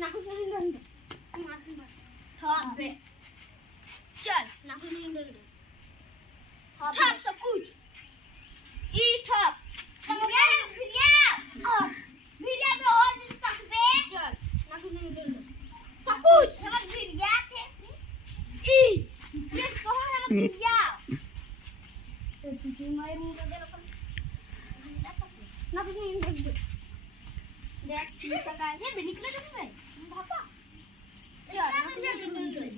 नाखून हिंडून बे चल नाखून हिंडून थप सब कुछ ई थप भिरिया भिरिया में हो दिन तक बे चल नाखून हिंडून सब कुछ हम भिरिया थे ई ये कहो हम भिरिया तो तुझे मार मुंह दे लोग नाखून हिंडून देख सकाळ ये भी निकले तुम बे बापा चल नाखून हिंडून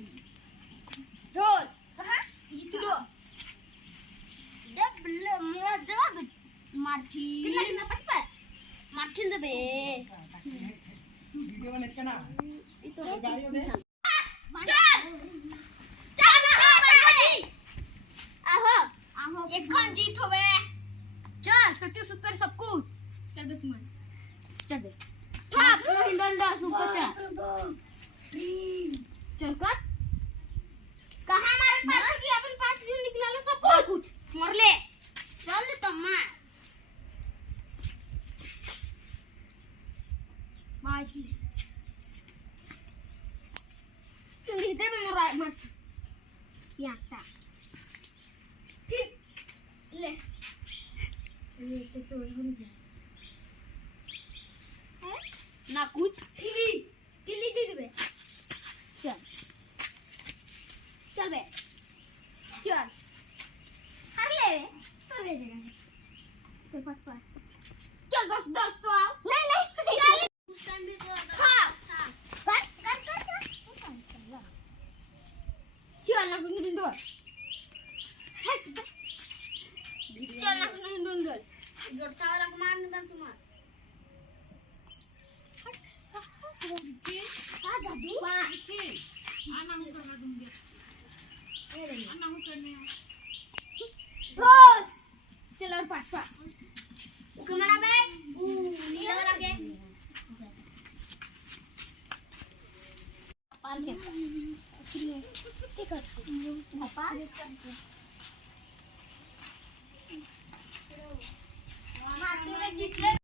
रोज कहां जितलो दे बल्ले मुरा जवाब माठी कितना पटपा माठी दे बे वीडियो में इसका ना इतो गाड़ियों दे चल चल पार्टी आहो आहो एक खन जीत होवे चल सट्टू सुपर सब कुछ चल बे सुमन चल बे थाप हिंडोंडा सुपर चल चल कर कहां मारे पास की अपन पास जो निकला लो सब कुछ मोर ले चल तम्मा माटी चुंगी दे मोर मत याता ठीक ले तो हो गया है ना कुछ टिली दे दे चल चल बे चल हार ले तो ले देगा चल पास चल दस तो आओ नहीं चल उस टाइम भी तो हां कर चल ना कुछ डोर चल ना कुछ डोर जोड़ता वाला को मार निकल सुमार आ जादू वाह आना हूं करना दूंगी आना हूं करने रोज चलो पास तुम्हारा बैग नीला वाला के पार के ठीक है पापा हां तूने जीत ले